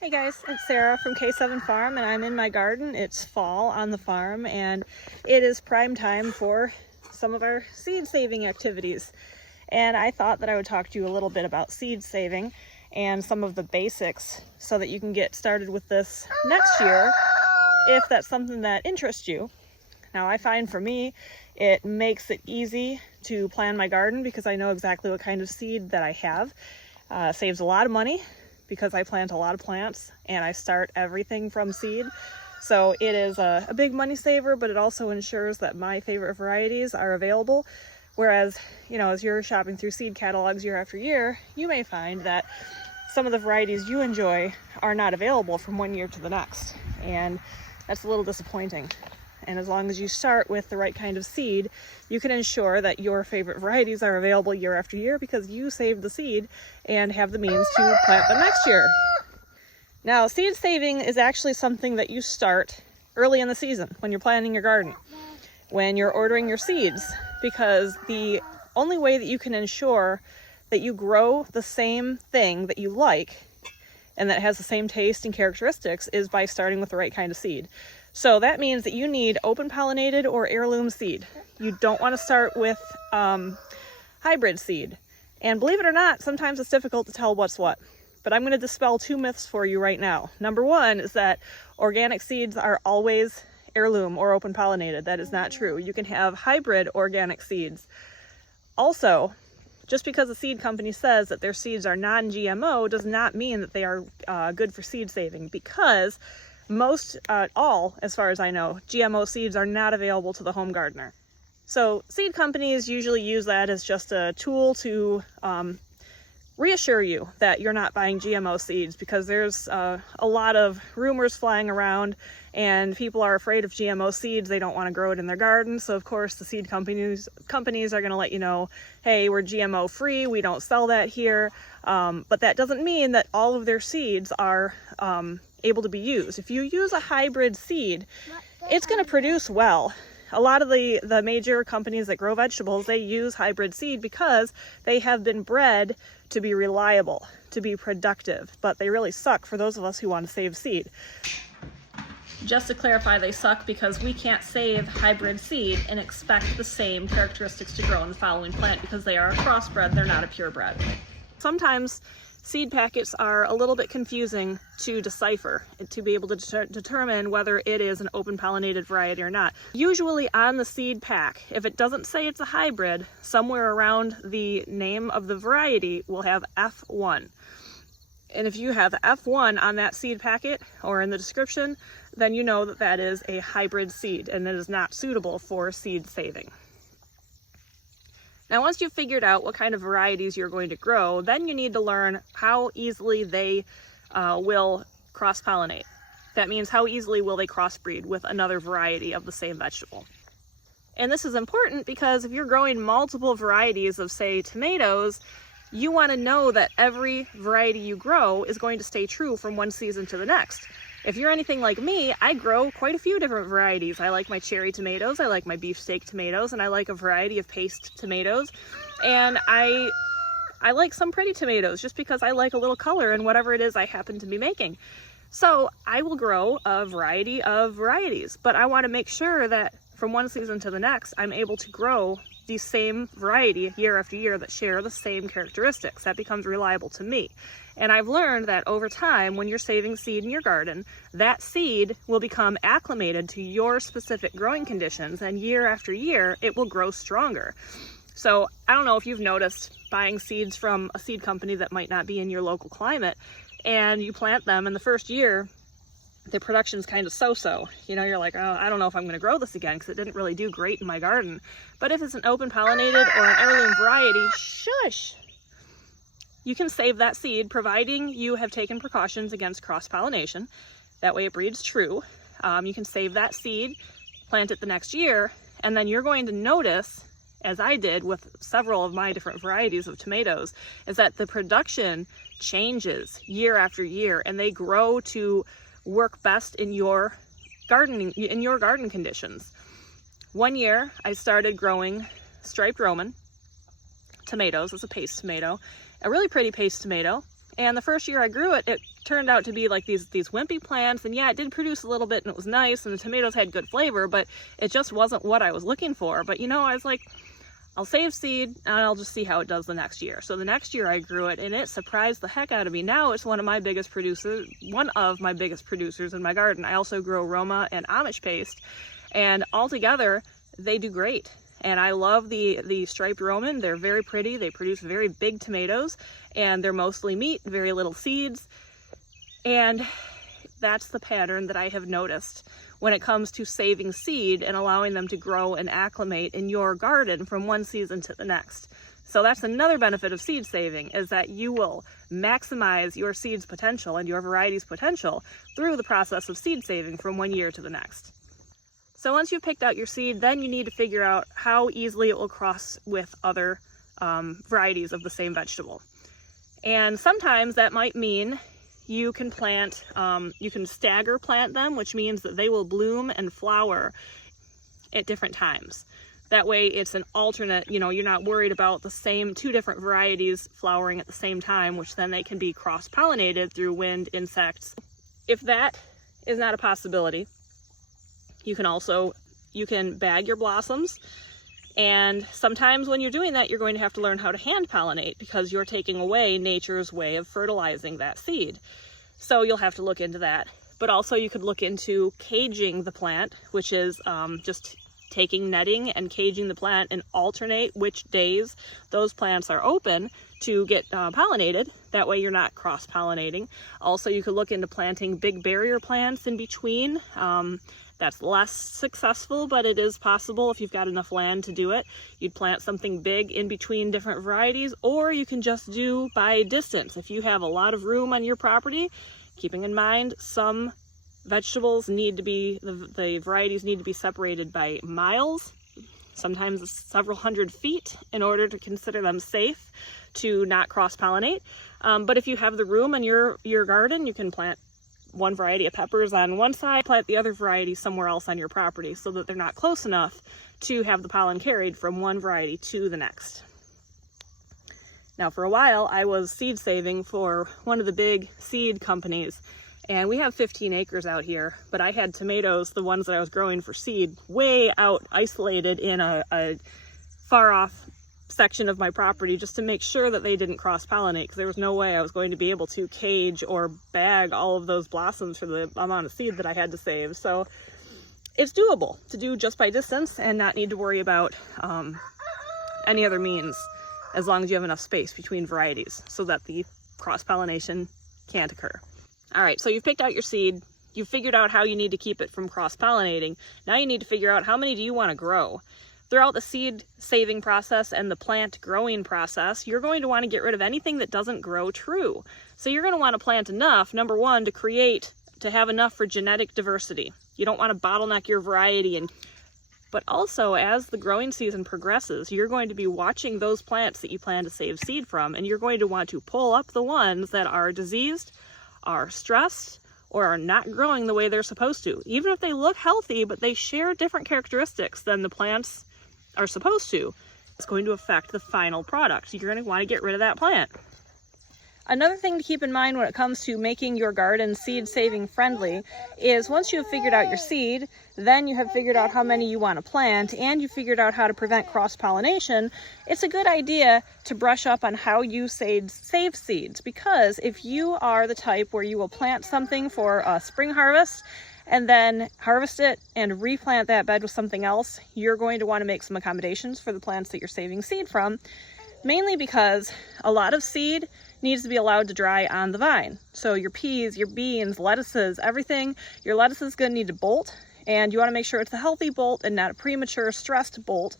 Hey guys, it's Sarah from K7 Farm and I'm in my garden. It's fall on the farm and it is prime time for some of our seed saving activities. And I thought that I would talk to you a little bit about seed saving and some of the basics so that you can get started with this next year if that's something that interests you. Now I find for me, it makes it easy to plan my garden because I know exactly what kind of seed that I have. Saves a lot of money because I plant a lot of plants and I start everything from seed. So it is a big money saver, but it also ensures that my favorite varieties are available. Whereas, as you're shopping through seed catalogs year after year, you may find that some of the varieties you enjoy are not available from one year to the next. And that's a little disappointing. And as long as you start with the right kind of seed, you can ensure that your favorite varieties are available year after year because you saved the seed and have the means to plant them next year. Now, seed saving is actually something that you start early in the season when you're planting your garden, when you're ordering your seeds, because the only way that you can ensure that you grow the same thing that you like and that has the same taste and characteristics is by starting with the right kind of seed. So that means that you need open pollinated or heirloom seed. You don't want to start with hybrid seed. And believe it or not, sometimes it's difficult to tell what's what. But I'm going to dispel two myths for you right now. Number one is that organic seeds are always heirloom or open pollinated. That is not true. You can have hybrid organic seeds. Also, just because a seed company says that their seeds are non-GMO does not mean that they are good for seed saving, because most, all, as far as I know, GMO seeds are not available to the home gardener. So seed companies usually use that as just a tool to reassure you that you're not buying GMO seeds, because there's a lot of rumors flying around and people are afraid of GMO seeds. They don't want to grow it in their garden. So of course the seed companies are going to let you know, hey, we're GMO free, we don't sell that here. But that doesn't mean that all of their seeds are able to be used. If you use a hybrid seed, it's going to produce well. A lot of the major companies that grow vegetables, they use hybrid seed because they have been bred to be reliable, to be productive, but they really suck for those of us who want to save seed. Just to clarify, they suck because we can't save hybrid seed and expect the same characteristics to grow in the following plant because they are a crossbred, they're not a purebred. Sometimes seed packets are a little bit confusing to decipher, to be able to determine whether it is an open pollinated variety or not. Usually on the seed pack, if it doesn't say it's a hybrid, somewhere around the name of the variety will have F1. And if you have F1 on that seed packet or in the description, then you know that that is a hybrid seed and it is not suitable for seed saving. Now, once you've figured out what kind of varieties you're going to grow, then you need to learn how easily they will cross-pollinate. That means how easily will they crossbreed with another variety of the same vegetable. And this is important because if you're growing multiple varieties of, say, tomatoes, you want to know that every variety you grow is going to stay true from one season to the next. If you're anything like me, I grow quite a few different varieties. I like my cherry tomatoes, I like my beefsteak tomatoes, and I like a variety of paste tomatoes. And I like some pretty tomatoes just because I like a little color in whatever it is I happen to be making. So I will grow a variety of varieties, but I want to make sure that from one season to the next, I'm able to grow the same variety year after year that share the same characteristics. That becomes reliable to me. And I've learned that over time, when you're saving seed in your garden, that seed will become acclimated to your specific growing conditions, and year after year, it will grow stronger. So I don't know if you've noticed buying seeds from a seed company that might not be in your local climate, and you plant them in the first year, the production's kind of so-so. You're like, oh, I don't know if I'm going to grow this again because it didn't really do great in my garden. But if it's an open pollinated or an heirloom variety, shush! You can save that seed providing you have taken precautions against cross-pollination. That way it breeds true. You can save that seed, plant it the next year, and then you're going to notice, as I did with several of my different varieties of tomatoes, is that the production changes year after year and they grow to work best in your garden conditions. One year I started growing striped Roman tomatoes as a paste tomato, a really pretty paste tomato, And the first year I grew it, it turned out to be like these wimpy plants. And yeah, it did produce a little bit and it was nice and the tomatoes had good flavor, but it just wasn't what I was looking for. But you know, I was like, I'll save seed and I'll just see how it does the next year. So the next year I grew it and it surprised the heck out of me. Now it's one of my biggest producers in my garden. I also grow Roma and Amish paste, and altogether they do great. And I love the striped Roman. They're very pretty. They produce very big tomatoes and they're mostly meat, very little seeds. And that's the pattern that I have noticed when it comes to saving seed and allowing them to grow and acclimate in your garden from one season to the next. So that's another benefit of seed saving, is that you will maximize your seed's potential and your variety's potential through the process of seed saving from one year to the next. So once you've picked out your seed, then you need to figure out how easily it will cross with other varieties of the same vegetable. And sometimes that might mean you can plant, you can stagger plant them, which means that they will bloom and flower at different times. That way it's an alternate, you know, you're not worried about the same two different varieties flowering at the same time, which then they can be cross-pollinated through wind, insects. If that is not a possibility, you can bag your blossoms, and sometimes when you're doing that, you're going to have to learn how to hand pollinate because you're taking away nature's way of fertilizing that seed. So you'll have to look into that. But also you could look into caging the plant, which is just taking netting and caging the plant and alternate which days those plants are open to get pollinated. That way you're not cross-pollinating. Also, you could look into planting big barrier plants in between. That's less successful, but it is possible if you've got enough land to do it. You'd plant something big in between different varieties, or you can just do by distance. If you have a lot of room on your property, keeping in mind some vegetables need to be, the varieties need to be separated by miles, sometimes several hundred feet, in order to consider them safe to not cross-pollinate. But if you have the room in your garden, you can plant one variety of peppers on one side, plant the other variety somewhere else on your property so that they're not close enough to have the pollen carried from one variety to the next. Now, for a while, I was seed saving for one of the big seed companies, and we have 15 acres out here, but I had tomatoes, the ones that I was growing for seed, way out isolated in a far off section of my property just to make sure that they didn't cross-pollinate, because there was no way I was going to be able to cage or bag all of those blossoms for the amount of seed that I had to save. So it's doable to do just by distance and not need to worry about any other means, as long as you have enough space between varieties so that the cross-pollination can't occur. All right, so you've picked out your seed, you've figured out how you need to keep it from cross-pollinating. Now you need to figure out how many do you want to grow. Throughout the seed saving process and the plant growing process, you're going to want to get rid of anything that doesn't grow true. So you're going to want to plant enough, number one, to have enough for genetic diversity. You don't want to bottleneck your variety. But also, as the growing season progresses, you're going to be watching those plants that you plan to save seed from, and you're going to want to pull up the ones that are diseased, are stressed, or are not growing the way they're supposed to. Even if they look healthy, but they share different characteristics than the plants are supposed to, it's going to affect the final product. You're going to want to get rid of that plant. Another thing to keep in mind when it comes to making your garden seed saving friendly is once you've figured out your seed, then you have figured out how many you want to plant, and you figured out how to prevent cross-pollination, it's a good idea to brush up on how you save seeds, because if you are the type where you will plant something for a spring harvest and then harvest it and replant that bed with something else, you're going to want to make some accommodations for the plants that you're saving seed from, mainly because a lot of seed needs to be allowed to dry on the vine. So your peas, your beans, lettuces, everything, your lettuce is going to need to bolt, and you want to make sure it's a healthy bolt and not a premature stressed bolt,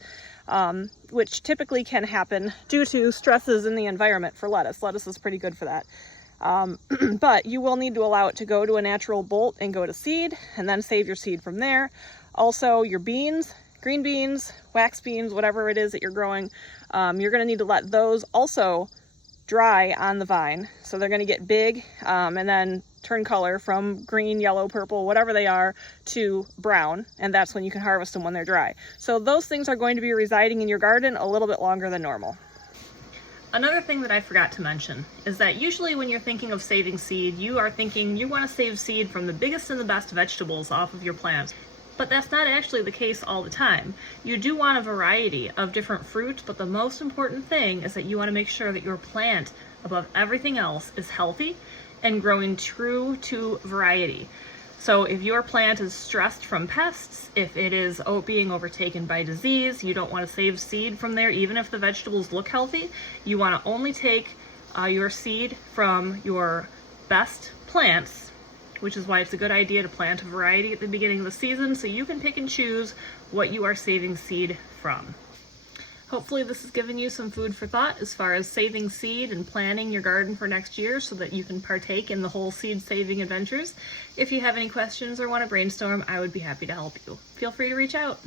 which typically can happen due to stresses in the environment for lettuce. Lettuce is pretty good for that. But you will need to allow it to go to a natural bolt and go to seed, and then save your seed from there. Also, your beans, green beans, wax beans, whatever it is that you're growing, you're going to need to let those also dry on the vine. So they're going to get big and then turn color from green, yellow, purple, whatever they are, to brown, and that's when you can harvest them when they're dry. So those things are going to be residing in your garden a little bit longer than normal. Another thing that I forgot to mention is that usually when you're thinking of saving seed, you are thinking you want to save seed from the biggest and the best vegetables off of your plants. But that's not actually the case all the time. You do want a variety of different fruits, but the most important thing is that you want to make sure that your plant, above everything else, is healthy and growing true to variety. So if your plant is stressed from pests, if it is being overtaken by disease, you don't want to save seed from there, even if the vegetables look healthy. You want to only take your seed from your best plants, which is why it's a good idea to plant a variety at the beginning of the season so you can pick and choose what you are saving seed from. Hopefully this has given you some food for thought as far as saving seed and planning your garden for next year so that you can partake in the whole seed saving adventures. If you have any questions or want to brainstorm, I would be happy to help you. Feel free to reach out.